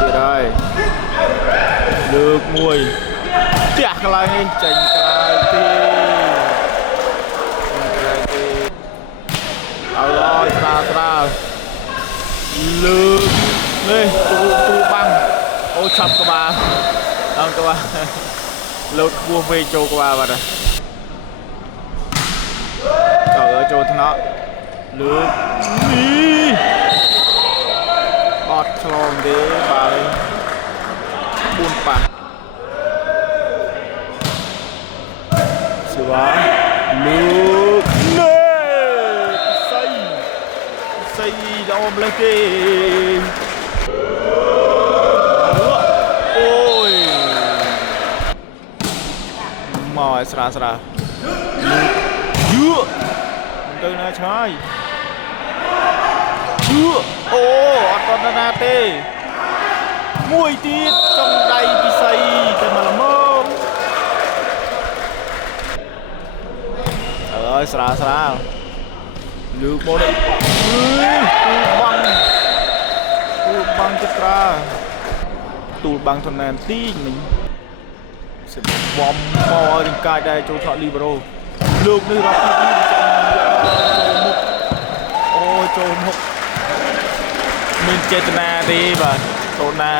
ទៀតហើយលើកមួយផ្ទះកន្លែងនេះចេញក្រៅទីឲ្យស្រាលលើកនេះទូបាំងអូឆាប់ក្បាលអង្គក្បាលលោតខ្ពស់ពេកចូលក្បាលបាត់ហើយចូលថ្នាក់លើកនេះអត់ឆ្លងទេបាល់4ប៉ះស្វាលើកនេះសៃល្អម្លេះទេអូយមកឲ្យស្រាលើកយឺមិនទៅណាឆ្ងាយអូអត់ដល់ណាទេមួយទៀតចុងដៃពិសីទៅមកល្មមហើយស្រាលលើកមកនេះទូបាំងចិត្តត្រាទូលបាំងធនណានទីមិញសិបបំមកឲ្យទាំងកាយដែរចូលឆ្លក់លីបារ៉ូលើកនេះរកទីចូលមុខមានចេតនាទេបាទតូនណា